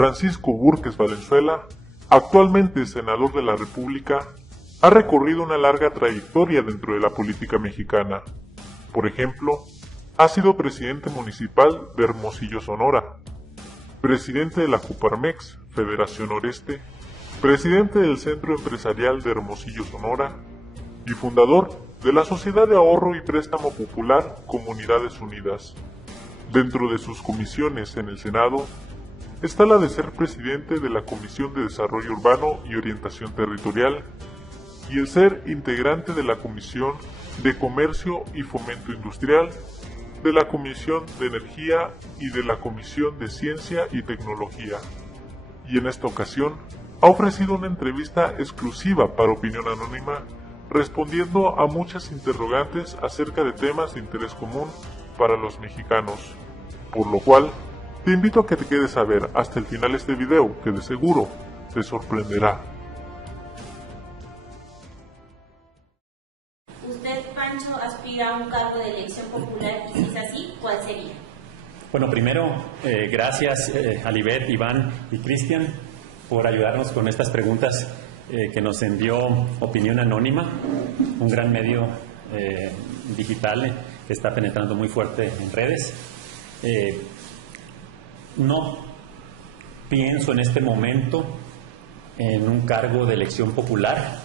Francisco Burques Valenzuela, actualmente senador de la República, ha recorrido una larga trayectoria dentro de la política mexicana. Por ejemplo, ha sido presidente municipal de Hermosillo, Sonora, presidente de la Coparmex, Federación Noreste, presidente del Centro Empresarial de Hermosillo, Sonora, y fundador de la Sociedad de Ahorro y Préstamo Popular Comunidades Unidas. Dentro de sus comisiones en el Senado, está la de ser presidente de la Comisión de Desarrollo Urbano y Orientación Territorial, y el ser integrante de la Comisión de Comercio y Fomento Industrial, de la Comisión de Energía y de la Comisión de Ciencia y Tecnología. Y en esta ocasión, ha ofrecido una entrevista exclusiva para Opinión Anónima, respondiendo a muchas interrogantes acerca de temas de interés común para los mexicanos, por lo cual te invito a que te quedes a ver hasta el final este video, que de seguro te sorprenderá. ¿Usted, Pancho, aspira a un cargo de elección popular y si es así, cuál sería? Bueno, primero, gracias Alibet, Iván y Cristian por ayudarnos con estas preguntas que nos envió Opinión Anónima, un gran medio digital que está penetrando muy fuerte en redes. No pienso en este momento en un cargo de elección popular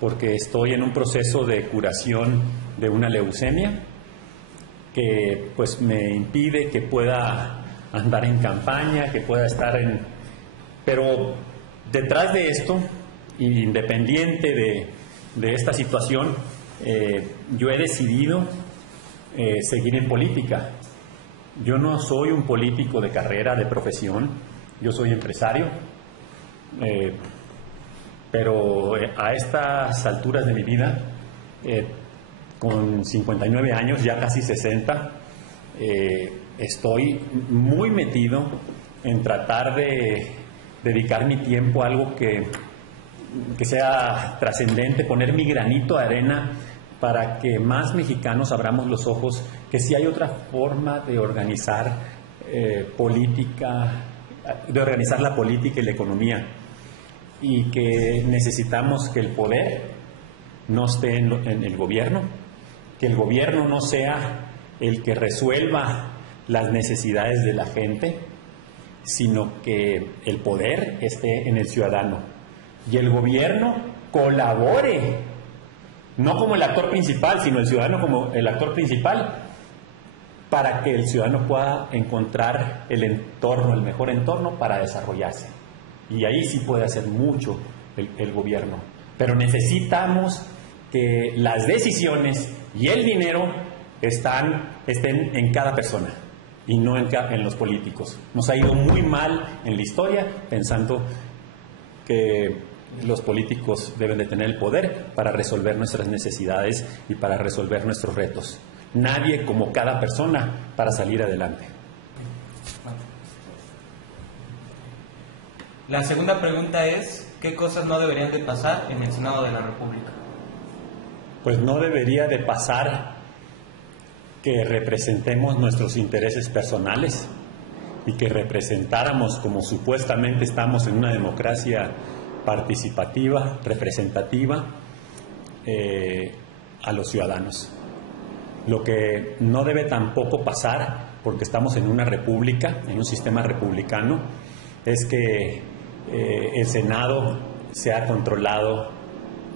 porque estoy en un proceso de curación de una leucemia que pues me impide que pueda andar en campaña, que pueda estar en... Pero detrás de esto, independiente de esta situación, yo he decidido seguir en política. Yo no soy un político de carrera, de profesión, yo soy empresario, pero a estas alturas de mi vida, con 59 años, ya casi 60, estoy muy metido en tratar de dedicar mi tiempo a algo que sea trascendente, poner mi granito de arena para que más mexicanos abramos los ojos que sí hay otra forma de organizar política, de organizar la política y la economía, y que necesitamos que el poder no esté en el gobierno, que el gobierno no sea el que resuelva las necesidades de la gente, sino que el poder esté en el ciudadano y el gobierno colabore, no como el actor principal, sino el ciudadano como el actor principal, para que el ciudadano pueda encontrar el entorno, el mejor entorno para desarrollarse. Y ahí sí puede hacer mucho el gobierno. Pero necesitamos que las decisiones y el dinero estén en cada persona y no en los políticos. Nos ha ido muy mal en la historia pensando que los políticos deben de tener el poder para resolver nuestras necesidades y para resolver nuestros retos. Nadie como cada persona para salir adelante. La segunda pregunta es, ¿qué cosas no deberían de pasar en el Senado de la República? Pues no debería de pasar que representemos nuestros intereses personales y que representáramos, como supuestamente estamos en una democracia participativa, representativa, a los ciudadanos. Lo que no debe tampoco pasar, porque estamos en una república, en un sistema republicano, es que el Senado sea controlado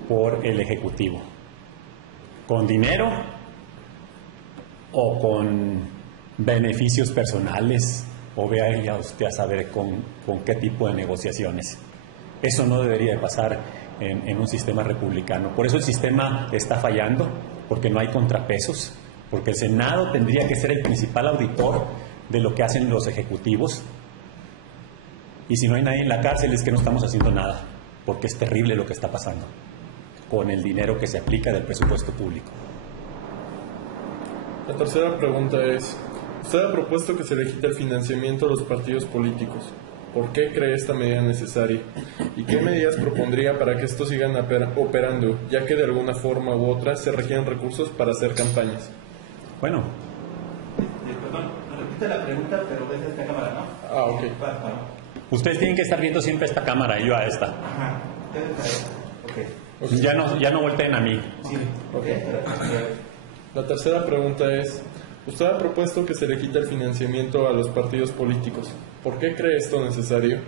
por el Ejecutivo, con dinero o con beneficios personales, o vaya usted a saber con qué tipo de negociaciones. Eso no debería de pasar en un sistema republicano. Por eso el sistema está fallando, porque no hay contrapesos, porque el Senado tendría que ser el principal auditor de lo que hacen los ejecutivos. Y si no hay nadie en la cárcel es que no estamos haciendo nada, porque es terrible lo que está pasando con el dinero que se aplica del presupuesto público. La tercera pregunta es, usted ha propuesto que se le quite el financiamiento a los partidos políticos. ¿Por qué cree esta medida necesaria? ¿Y qué medidas propondría para que estos sigan operando, ya que de alguna forma u otra se requieren recursos para hacer campañas? Bueno, repite la pregunta, pero desde esta cámara, ¿no? Ah, ok. Ustedes tienen que estar viendo siempre esta cámara y yo a esta. Ajá. Ok. Ya no volteen a mí. Sí. Ok. La tercera pregunta es, usted ha propuesto que se le quite el financiamiento a los partidos políticos. ¿Por qué cree esto necesario?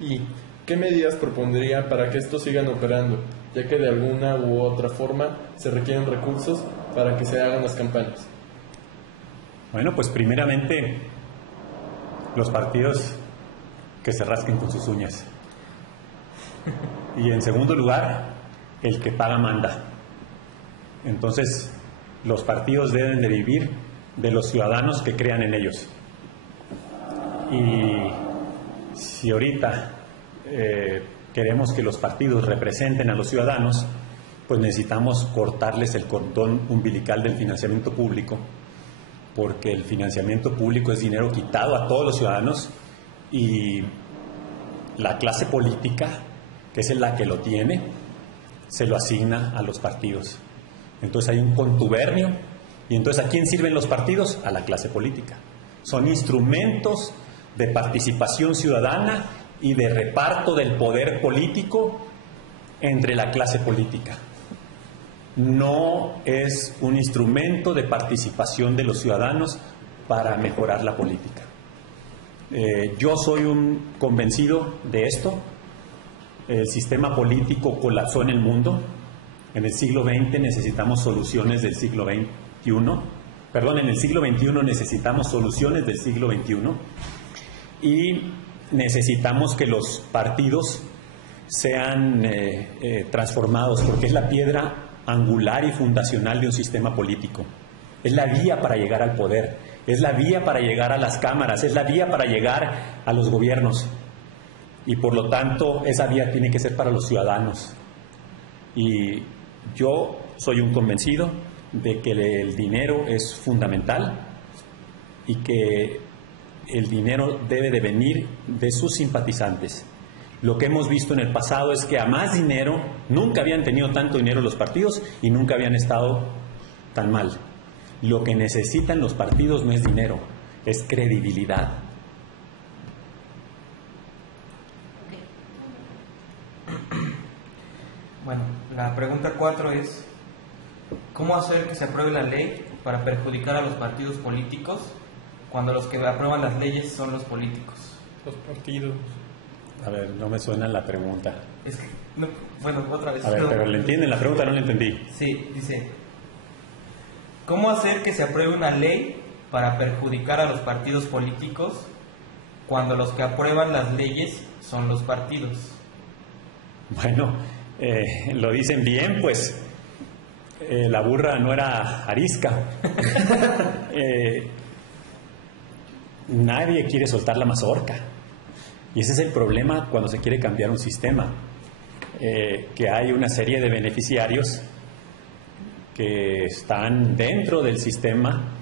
¿Y qué medidas propondría para que estos sigan operando, ya que de alguna u otra forma se requieren recursos para que se hagan las campañas? Bueno, pues primeramente los partidos que se rasquen con sus uñas. Y en segundo lugar, el que paga manda. Entonces, los partidos deben de vivir de los ciudadanos que crean en ellos. Y si ahorita queremos que los partidos representen a los ciudadanos, pues necesitamos cortarles el cordón umbilical del financiamiento público, porque el financiamiento público es dinero quitado a todos los ciudadanos y la clase política, que es la que lo tiene, se lo asigna a los partidos. Entonces hay un contubernio. Y entonces, ¿a quién sirven los partidos? A la clase política. Son instrumentos de participación ciudadana y de reparto del poder político entre la clase política. No es un instrumento de participación de los ciudadanos para mejorar la política. Yo soy un convencido de esto. El sistema político colapsó en el mundo. En el siglo XX necesitamos soluciones del siglo XXI. En el siglo XXI necesitamos soluciones del siglo XXI y necesitamos que los partidos sean transformados, porque es la piedra angular y fundacional de un sistema político. Es la vía para llegar al poder, es la vía para llegar a las cámaras, es la vía para llegar a los gobiernos. Y por lo tanto, esa vía tiene que ser para los ciudadanos. Y yo soy un convencido de que el dinero es fundamental y que el dinero debe de venir de sus simpatizantes. Lo que hemos visto en el pasado es que a más dinero, nunca habían tenido tanto dinero los partidos y nunca habían estado tan mal. Lo que necesitan los partidos no es dinero, es credibilidad. Bueno, la pregunta 4 es, ¿cómo hacer que se apruebe la ley para perjudicar a los partidos políticos cuando los que aprueban las leyes son los políticos? Los partidos. A ver, no me suena la pregunta. Es que, no, bueno, otra vez. A ver, pero ¿le entienden la pregunta? No la entendí. Sí, dice, ¿cómo hacer que se apruebe una ley para perjudicar a los partidos políticos cuando los que aprueban las leyes son los partidos? Bueno, lo dicen bien, pues la burra no era arisca. Nadie quiere soltar la mazorca. Y ese es el problema cuando se quiere cambiar un sistema, que hay una serie de beneficiarios que están dentro del sistema,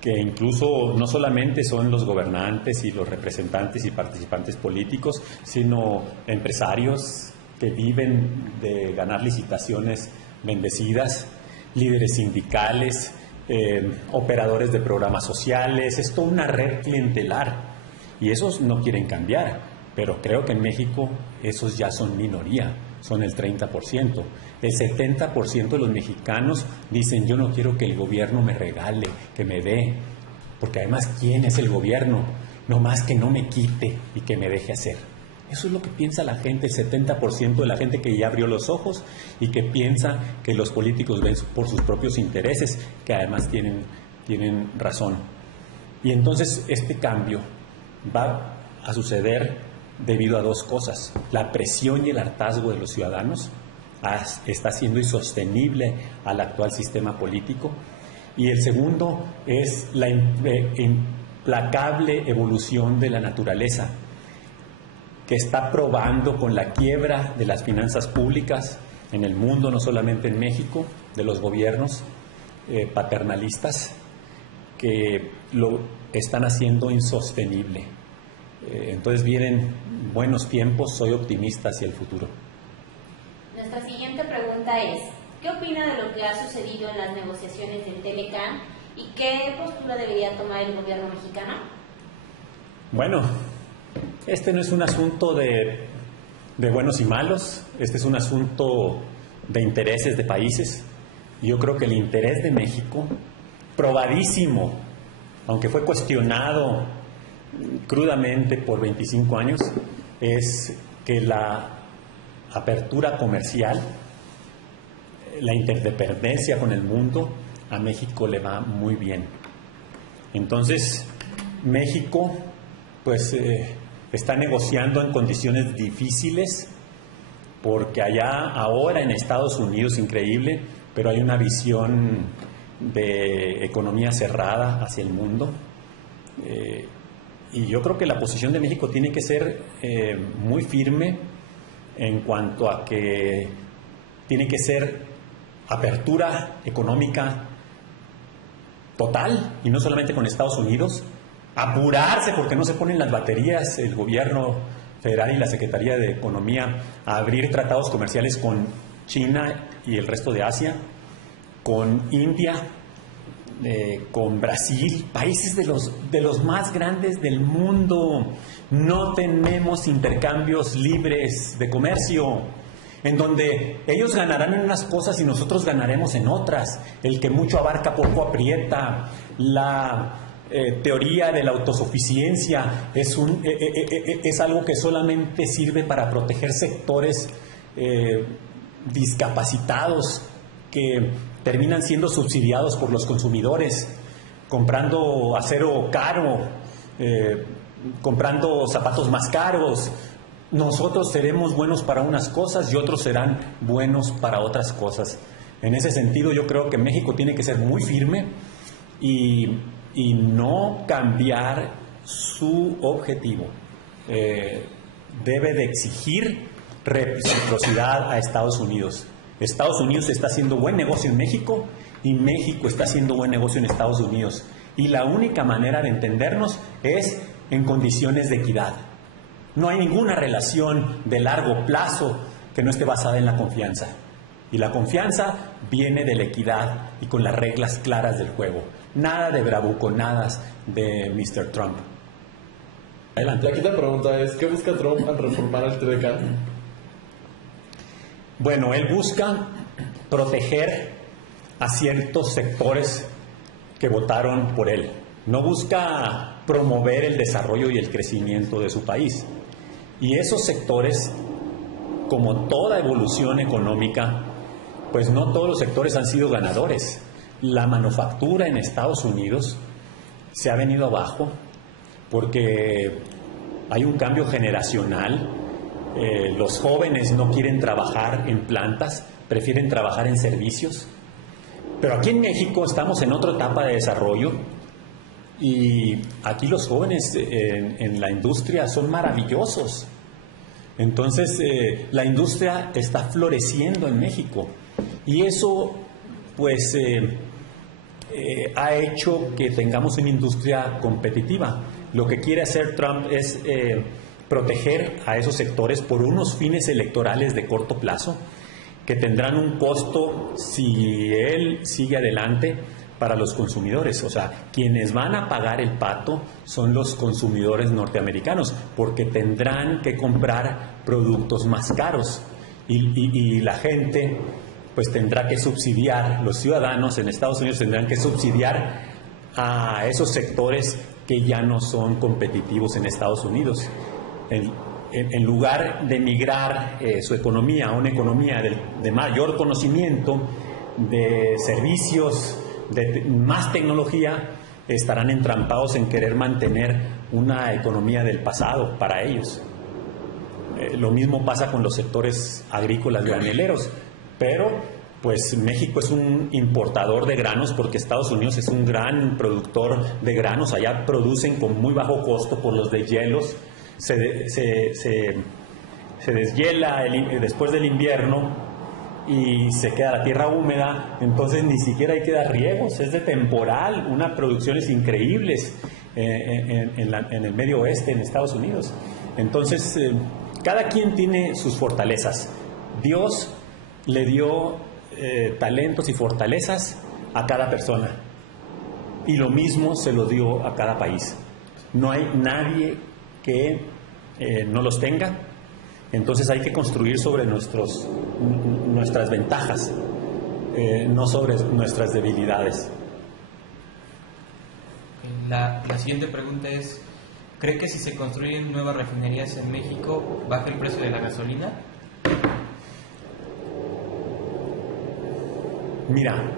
que incluso no solamente son los gobernantes y los representantes y participantes políticos, sino empresarios que viven de ganar licitaciones bendecidas, líderes sindicales, operadores de programas sociales. Es toda una red clientelar y esos no quieren cambiar, pero creo que en México esos ya son minoría, son el 30%. El 70% de los mexicanos dicen: yo no quiero que el gobierno me regale, que me dé, porque además, ¿quién es el gobierno? No más que no me quite y que me deje hacer. Eso es lo que piensa la gente, el 70% de la gente que ya abrió los ojos y que piensa que los políticos ven por sus propios intereses, que además tienen razón. Y entonces este cambio va a suceder debido a dos cosas: la presión y el hartazgo de los ciudadanos está siendo insostenible al actual sistema político, y el segundo es la implacable evolución de la naturaleza, que está probando con la quiebra de las finanzas públicas en el mundo, no solamente en México, de los gobiernos paternalistas que lo están haciendo insostenible. Entonces vienen buenos tiempos, soy optimista hacia el futuro. Nuestra siguiente pregunta es: ¿qué opina de lo que ha sucedido en las negociaciones del Telecán y qué postura debería tomar el gobierno mexicano? Bueno, este no es un asunto de buenos y malos, este es un asunto de intereses de países. Yo creo que el interés de México, probadísimo, aunque fue cuestionado crudamente por 25 años, es que la apertura comercial, la interdependencia con el mundo, a México le va muy bien. Entonces, México, pues, está negociando en condiciones difíciles, porque allá, ahora en Estados Unidos, increíble, pero hay una visión de economía cerrada hacia el mundo. Y yo creo que la posición de México tiene que ser muy firme en cuanto a que tiene que ser apertura económica total, y no solamente con Estados Unidos, apurarse porque no se ponen las baterías el gobierno federal y la Secretaría de Economía a abrir tratados comerciales con China y el resto de Asia, con India, con Brasil, países de los más grandes del mundo. No tenemos intercambios libres de comercio, en donde ellos ganarán en unas cosas y nosotros ganaremos en otras. El que mucho abarca poco aprieta. La teoría de la autosuficiencia es algo que solamente sirve para proteger sectores discapacitados que terminan siendo subsidiados por los consumidores, comprando acero caro, comprando zapatos más caros. Nosotros seremos buenos para unas cosas y otros serán buenos para otras cosas. En ese sentido, yo creo que México tiene que ser muy firme y no cambiar su objetivo. Debe de exigir reciprocidad a Estados Unidos. Estados Unidos está haciendo buen negocio en México y México está haciendo buen negocio en Estados Unidos. Y la única manera de entendernos es en condiciones de equidad. No hay ninguna relación de largo plazo que no esté basada en la confianza. Y la confianza viene de la equidad y con las reglas claras del juego. Nada de bravuconadas de Mr. Trump. Adelante. La quinta pregunta es, ¿qué busca Trump al reformar el TDK? Bueno, él busca proteger a ciertos sectores que votaron por él. No busca promover el desarrollo y el crecimiento de su país. Y esos sectores, como toda evolución económica, pues no todos los sectores han sido ganadores. La manufactura en Estados Unidos se ha venido abajo porque hay un cambio generacional. Los jóvenes no quieren trabajar en plantas, prefieren trabajar en servicios. Pero aquí en México estamos en otra etapa de desarrollo y aquí los jóvenes en la industria son maravillosos. Entonces la industria está floreciendo en México y eso pues ha hecho que tengamos una industria competitiva. Lo que quiere hacer Trump es proteger a esos sectores por unos fines electorales de corto plazo que tendrán un costo si él sigue adelante para los consumidores. O sea, quienes van a pagar el pato son los consumidores norteamericanos porque tendrán que comprar productos más caros y la gente pues tendrá que subsidiar, los ciudadanos en Estados Unidos tendrán que subsidiar a esos sectores que ya no son competitivos en Estados Unidos. En lugar de migrar su economía a una economía de mayor conocimiento, de servicios, de más tecnología, estarán entrampados en querer mantener una economía del pasado para ellos. Lo mismo pasa con los sectores agrícolas graneleros, pero pues México es un importador de granos porque Estados Unidos es un gran productor de granos. Allá producen con muy bajo costo por los deshielos. Se deshiela después del invierno y se queda la tierra húmeda, entonces ni siquiera hay que dar riegos, es de temporal, unas producciones increíbles en el medio oeste, en Estados Unidos. Entonces, cada quien tiene sus fortalezas. Dios le dio talentos y fortalezas a cada persona y lo mismo se lo dio a cada país. no hay nadie que no los tenga. Entonces hay que construir sobre nuestras ventajas, no sobre nuestras debilidades. La siguiente pregunta es, ¿cree que si se construyen nuevas refinerías en México baja el precio de la gasolina? Mira,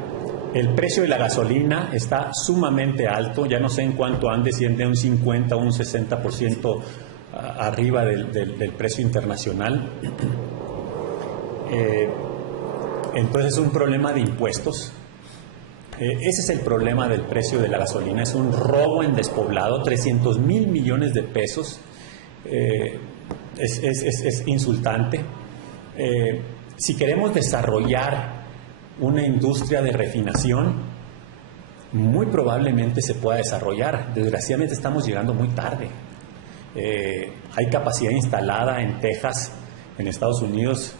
el precio de la gasolina está sumamente alto, ya no sé en cuánto ande, si ande un 50 o un 60% arriba del precio internacional. Entonces es un problema de impuestos. Ese es el problema del precio de la gasolina, es un robo en despoblado, 300,000 millones de pesos, es insultante. Si queremos desarrollar una industria de refinación, muy probablemente se pueda desarrollar. Desgraciadamente estamos llegando muy tarde. Hay capacidad instalada en Texas, en Estados Unidos,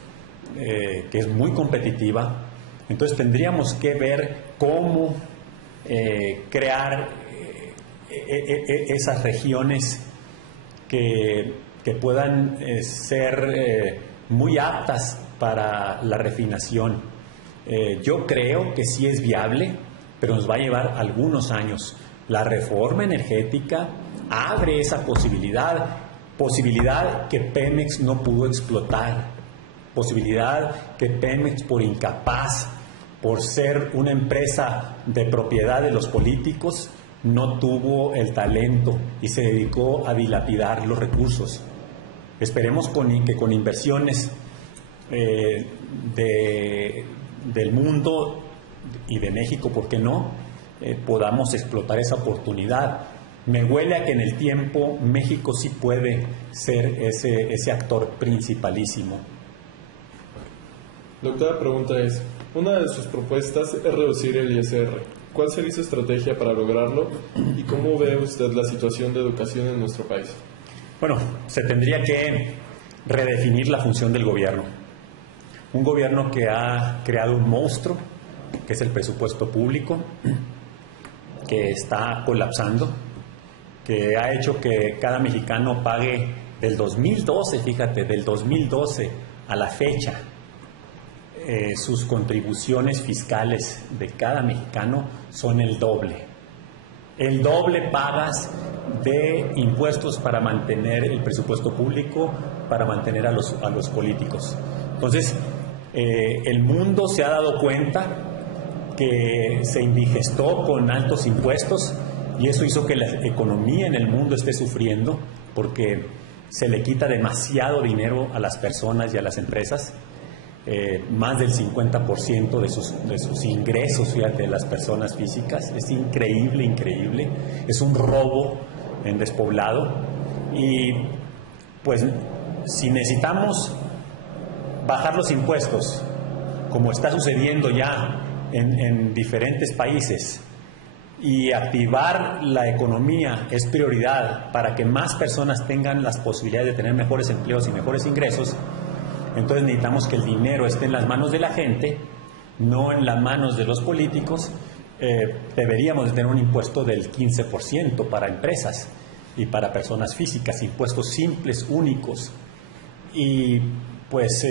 que es muy competitiva. Entonces tendríamos que ver cómo crear esas regiones que puedan ser muy aptas para la refinación. Yo creo que sí es viable, pero nos va a llevar algunos años. La reforma energética abre esa posibilidad que Pemex no pudo explotar, posibilidad que Pemex, por incapaz, por ser una empresa de propiedad de los políticos, no tuvo el talento y se dedicó a dilapidar los recursos. Esperemos que con inversiones del mundo y de México, ¿por qué no?, podamos explotar esa oportunidad. Me huele a que en el tiempo México sí puede ser ese actor principalísimo. La octava pregunta es, una de sus propuestas es reducir el ISR. ¿Cuál sería su estrategia para lograrlo y cómo ve usted la situación de educación en nuestro país? Bueno, se tendría que redefinir la función del gobierno. Un gobierno que ha creado un monstruo, que es el presupuesto público, que está colapsando, que ha hecho que cada mexicano pague del 2012, fíjate, del 2012 a la fecha, sus contribuciones fiscales de cada mexicano son el doble. El doble pagas de impuestos para mantener el presupuesto público, para mantener a los políticos. Entonces, el mundo se ha dado cuenta que se indigestó con altos impuestos y eso hizo que la economía en el mundo esté sufriendo porque se le quita demasiado dinero a las personas y a las empresas. Más del 50% de sus ingresos, fíjate, de las personas físicas. Es increíble, increíble. Es un robo en despoblado. Y pues si necesitamos bajar los impuestos, como está sucediendo ya en diferentes países, y activar la economía es prioridad para que más personas tengan las posibilidades de tener mejores empleos y mejores ingresos, entonces necesitamos que el dinero esté en las manos de la gente, no en las manos de los políticos. Deberíamos de tener un impuesto del 15% para empresas y para personas físicas, impuestos simples, únicos. Y pues,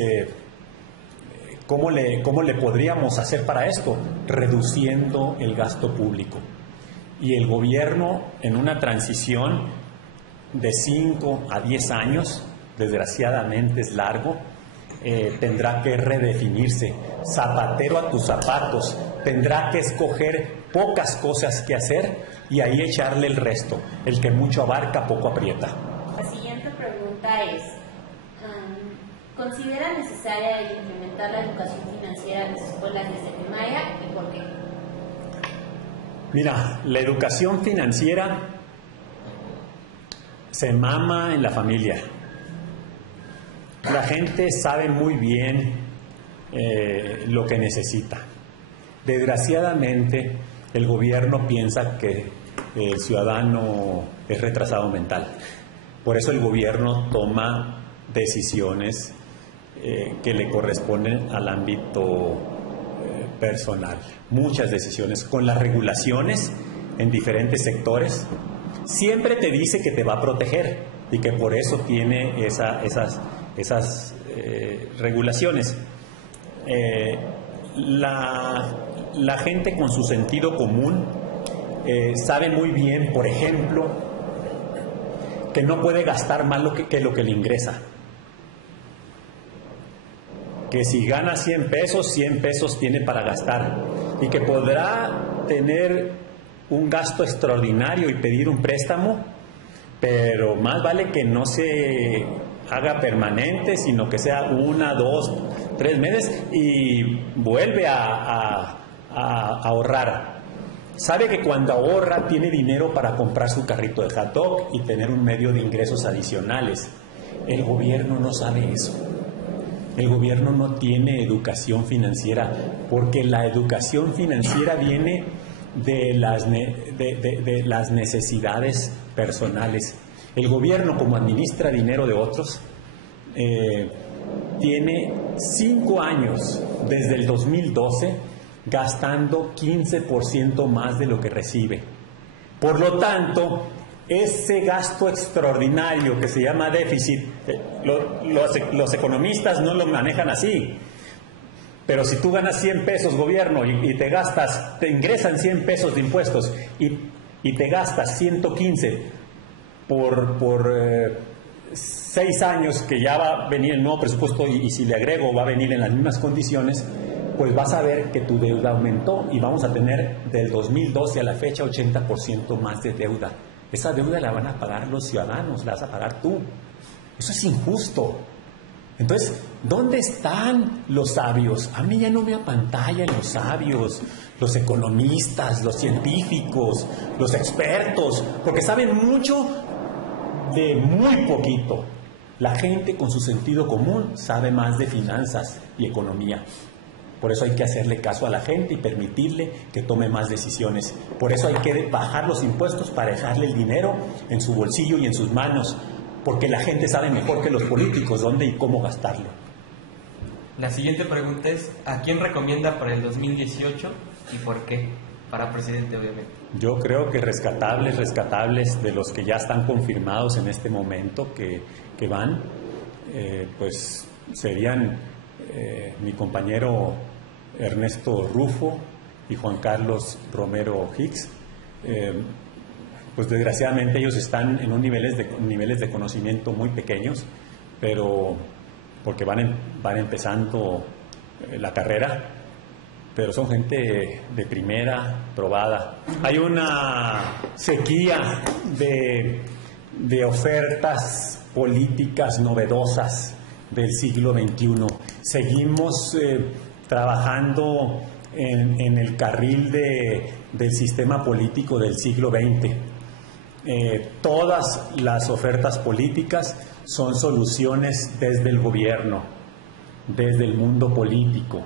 ¿cómo le podríamos hacer para esto? Reduciendo el gasto público. Y el gobierno, en una transición de 5 a 10 años, desgraciadamente es largo, tendrá que redefinirse. Zapatero a tus zapatos, tendrá que escoger pocas cosas que hacer y ahí echarle el resto. El que mucho abarca, poco aprieta. La siguiente pregunta es, ¿considera necesaria implementar la educación financiera en las escuelas desde primaria y por qué? Mira, la educación financiera se mama en la familia. La gente sabe muy bien lo que necesita. Desgraciadamente, el gobierno piensa que el ciudadano es retrasado mental. Por eso el gobierno toma decisiones que le corresponden al ámbito personal. Muchas decisiones con las regulaciones en diferentes sectores siempre te dice que te va a proteger y que por eso tiene esas regulaciones. La gente con su sentido común sabe muy bien, por ejemplo, que no puede gastar más que lo que le ingresa. Que si gana 100 pesos tiene para gastar. Y que podrá tener un gasto extraordinario y pedir un préstamo, pero más vale que no se haga permanente, sino que sea 1, 2, 3 meses y vuelve a ahorrar. Sabe que cuando ahorra tiene dinero para comprar su carrito de hot dog y tener un medio de ingresos adicionales. El gobierno no sabe eso. El gobierno no tiene educación financiera, porque la educación financiera viene de las necesidades personales. El gobierno, como administra dinero de otros, tiene 5 años, desde el 2012, gastando 15% más de lo que recibe. Por lo tanto, ese gasto extraordinario que se llama déficit, los economistas no lo manejan así. Pero si tú ganas 100 pesos gobierno y te ingresan 100 pesos de impuestos y te gastas 115 por 6 años, que ya va a venir el nuevo presupuesto y si le agrego va a venir en las mismas condiciones, pues vas a ver que tu deuda aumentó y vamos a tener del 2012 a la fecha 80% más de deuda. Esa deuda la van a pagar los ciudadanos, la vas a pagar tú. Eso es injusto. Entonces, ¿dónde están los sabios? A mí ya no me apantallan los sabios, los economistas, los científicos, los expertos, porque saben mucho de muy poquito. La gente con su sentido común sabe más de finanzas y economía. Por eso hay que hacerle caso a la gente y permitirle que tome más decisiones. Por eso hay que bajar los impuestos para dejarle el dinero en su bolsillo y en sus manos, porque la gente sabe mejor que los políticos dónde y cómo gastarlo. La siguiente pregunta es, ¿a quién recomienda para el 2018 y por qué? Para presidente, obviamente. Yo creo que rescatables de los que ya están confirmados en este momento que van, pues serían mi compañero Ernesto Rufo y Juan Carlos Romero Hicks. Pues desgraciadamente ellos están en niveles de conocimiento muy pequeños, pero porque van empezando la carrera, pero son gente de primera, probada. Hay una sequía de ofertas políticas novedosas del siglo XXI. Seguimos trabajando en el carril del sistema político del siglo XX. Todas las ofertas políticas son soluciones desde el gobierno, desde el mundo político,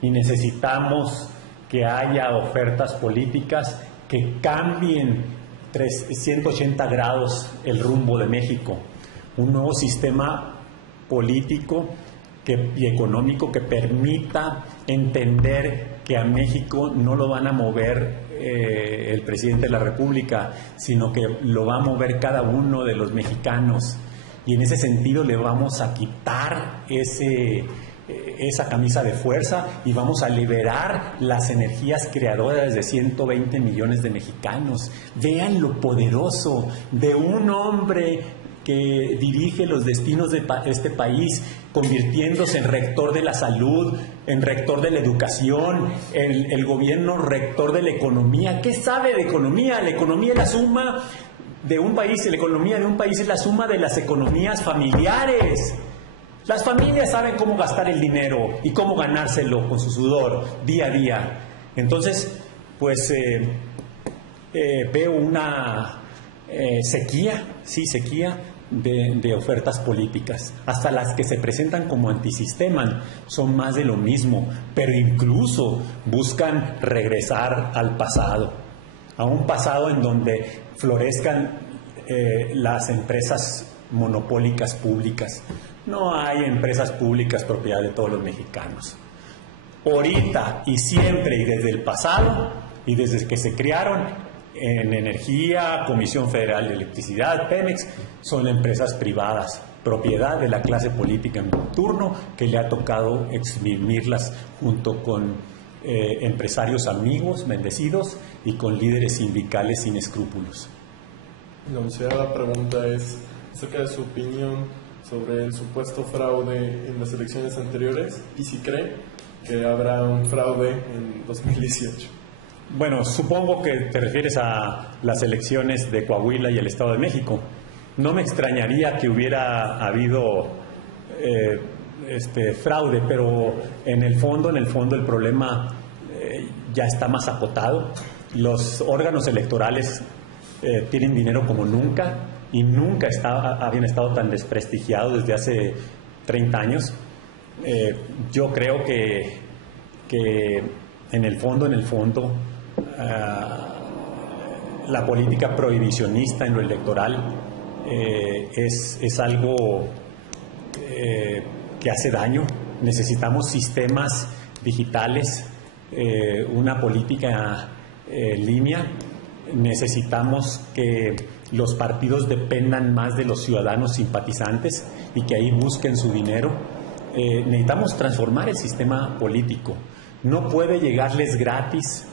y necesitamos que haya ofertas políticas que cambien 180 grados el rumbo de México, un nuevo sistema político y económico que permita entender que a México no lo van a mover el presidente de la República, sino que lo va a mover cada uno de los mexicanos, y en ese sentido le vamos a quitar esa camisa de fuerza y vamos a liberar las energías creadoras de 120 millones de mexicanos. Vean lo poderoso de un hombre que dirige los destinos de este país, convirtiéndose en rector de la salud, en rector de la educación, el gobierno rector de la economía. ¿Qué sabe de economía? La economía es la suma de un país, la economía de un país es la suma de las economías familiares. Las familias saben cómo gastar el dinero y cómo ganárselo con su sudor día a día. Entonces, pues veo una sequía de ofertas políticas. Hasta las que se presentan como antisistema son más de lo mismo, pero incluso buscan regresar al pasado, a un pasado en donde florezcan las empresas monopólicas públicas. No hay empresas públicas propiedad de todos los mexicanos. Ahorita y siempre y desde el pasado y desde que se crearon, En energía, Comisión Federal de Electricidad, Pemex, son empresas privadas, propiedad de la clase política en turno, que le ha tocado exprimirlas junto con empresarios amigos, bendecidos, y con líderes sindicales sin escrúpulos. La onceava pregunta es acerca de su opinión sobre el supuesto fraude en las elecciones anteriores y si cree que habrá un fraude en 2018. Bueno, supongo que te refieres a las elecciones de Coahuila y el Estado de México. No me extrañaría que hubiera habido fraude, pero en el fondo el problema ya está más acotado. Los órganos electorales tienen dinero como nunca y nunca habían estado tan desprestigiados desde hace 30 años. Yo creo que en el fondo la política prohibicionista en lo electoral es algo que hace daño. Necesitamos sistemas digitales, una política línea. Necesitamos que los partidos dependan más de los ciudadanos simpatizantes y que ahí busquen su dinero. Necesitamos transformar el sistema político. No puede llegarles gratis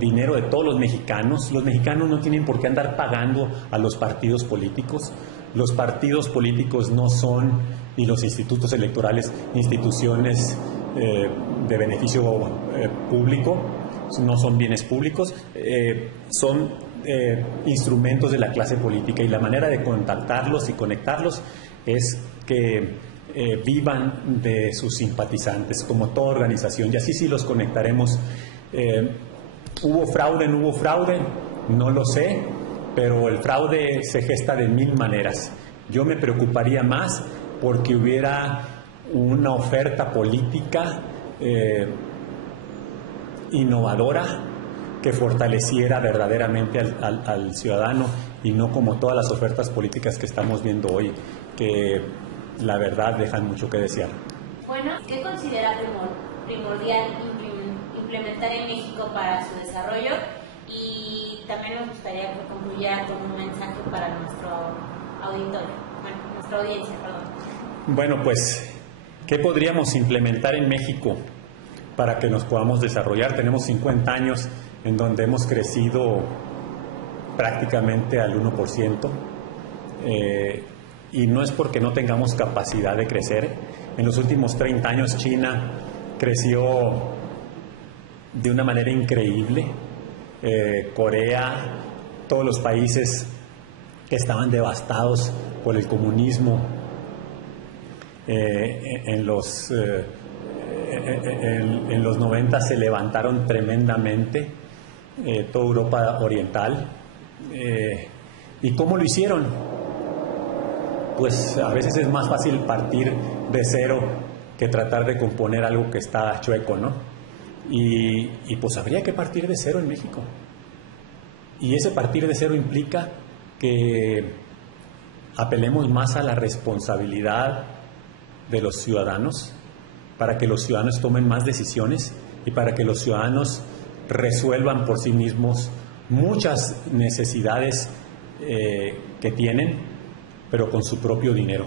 dinero de todos los mexicanos. Los mexicanos no tienen por qué andar pagando a los partidos políticos. Los partidos políticos no son, y los institutos electorales, instituciones de beneficio público, no son bienes públicos, son instrumentos de la clase política, y la manera de contactarlos y conectarlos es que vivan de sus simpatizantes, como toda organización, y así sí los conectaremos. ¿Hubo fraude? ¿No hubo fraude? No lo sé, pero el fraude se gesta de 1000 maneras. Yo me preocuparía más porque hubiera una oferta política innovadora que fortaleciera verdaderamente al ciudadano, y no como todas las ofertas políticas que estamos viendo hoy, que la verdad dejan mucho que desear. Bueno, ¿qué considera primordial implementar en México para su desarrollo? Y también nos gustaría que concluyera con un mensaje para nuestro auditorio, nuestra audiencia, perdón. Bueno, pues, ¿qué podríamos implementar en México para que nos podamos desarrollar? Tenemos 50 años en donde hemos crecido prácticamente al 1%, y no es porque no tengamos capacidad de crecer. En los últimos 30 años China creció de una manera increíble. Corea, todos los países que estaban devastados por el comunismo, en los 90 se levantaron tremendamente, toda Europa oriental. ¿Y cómo lo hicieron? Pues a veces es más fácil partir de cero que tratar de componer algo que está chueco, ¿no? Y pues habría que partir de cero en México. Y ese partir de cero implica que apelemos más a la responsabilidad de los ciudadanos, para que los ciudadanos tomen más decisiones y para que los ciudadanos resuelvan por sí mismos muchas necesidades que tienen, pero con su propio dinero.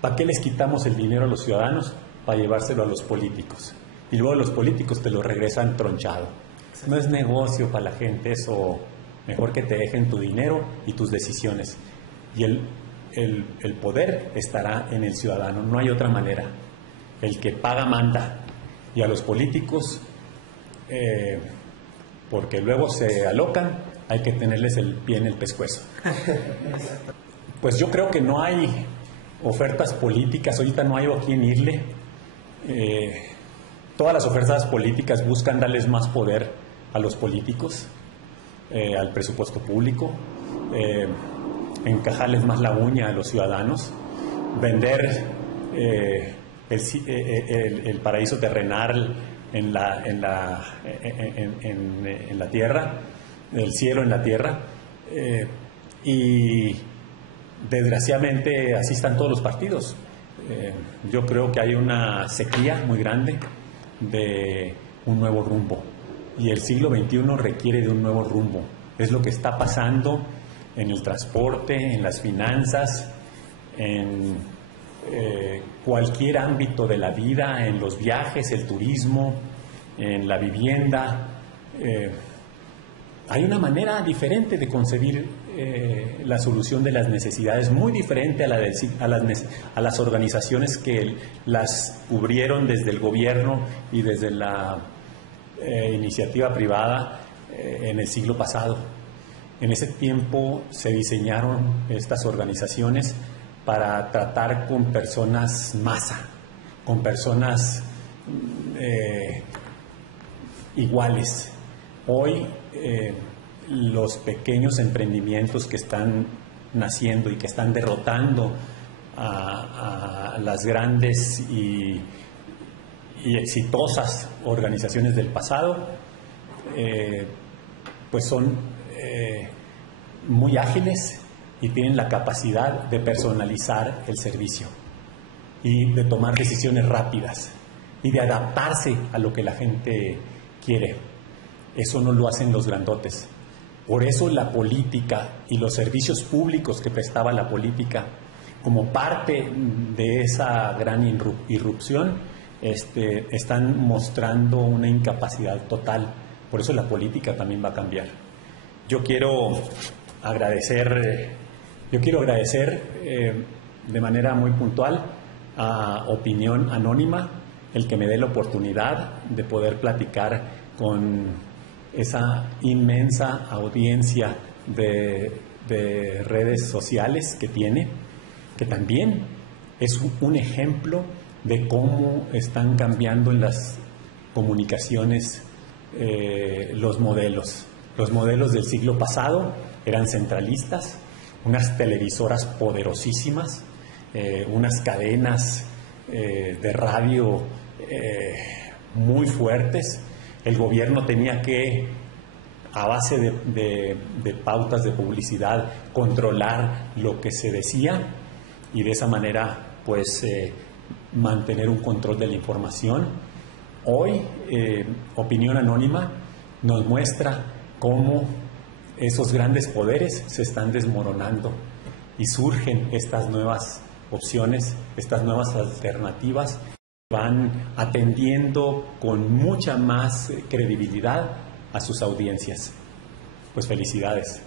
¿Para qué les quitamos el dinero a los ciudadanos? Para llevárselo a los políticos. Y luego los políticos te lo regresan tronchado. No es negocio para la gente eso. Mejor que te dejen tu dinero y tus decisiones. Y el poder estará en el ciudadano. No hay otra manera. El que paga manda. Y a los políticos, porque luego se alocan, hay que tenerles el pie en el pescuezo. Pues yo creo que no hay ofertas políticas. Ahorita no hay a quién irle. Todas las ofertas políticas buscan darles más poder a los políticos, al presupuesto público, encajarles más la uña a los ciudadanos, vender el paraíso terrenal en la tierra, el cielo en la tierra, y desgraciadamente así están todos los partidos. Yo creo que hay una sequía muy grande de un nuevo rumbo, y el siglo XXI requiere de un nuevo rumbo. es lo que está pasando en el transporte, en las finanzas, en cualquier ámbito de la vida, en los viajes, el turismo, en la vivienda. Hay una manera diferente de concebir la solución de las necesidades, muy diferente a las organizaciones que las cubrieron desde el gobierno y desde la iniciativa privada en el siglo pasado. En ese tiempo se diseñaron estas organizaciones para tratar con personas masa, con personas iguales. Hoy los pequeños emprendimientos que están naciendo y que están derrotando a las grandes y exitosas organizaciones del pasado, pues son muy ágiles y tienen la capacidad de personalizar el servicio y de tomar decisiones rápidas y de adaptarse a lo que la gente quiere. Eso no lo hacen los grandotes. Por eso la política y los servicios públicos que prestaba la política como parte de esa gran irrupción están mostrando una incapacidad total. Por eso la política también va a cambiar. Yo quiero agradecer de manera muy puntual a Opinión Anónima el que me dé la oportunidad de poder platicar con esa inmensa audiencia de redes sociales que tiene, que también es un ejemplo de cómo están cambiando en las comunicaciones los modelos. Los modelos del siglo pasado eran centralistas, unas televisoras poderosísimas, unas cadenas de radio muy fuertes. El gobierno tenía que, a base de pautas de publicidad, controlar lo que se decía y de esa manera pues mantener un control de la información. Hoy Opinión Anónima nos muestra cómo esos grandes poderes se están desmoronando y surgen estas nuevas opciones, estas nuevas alternativas, van atendiendo con mucha más credibilidad a sus audiencias. Pues felicidades.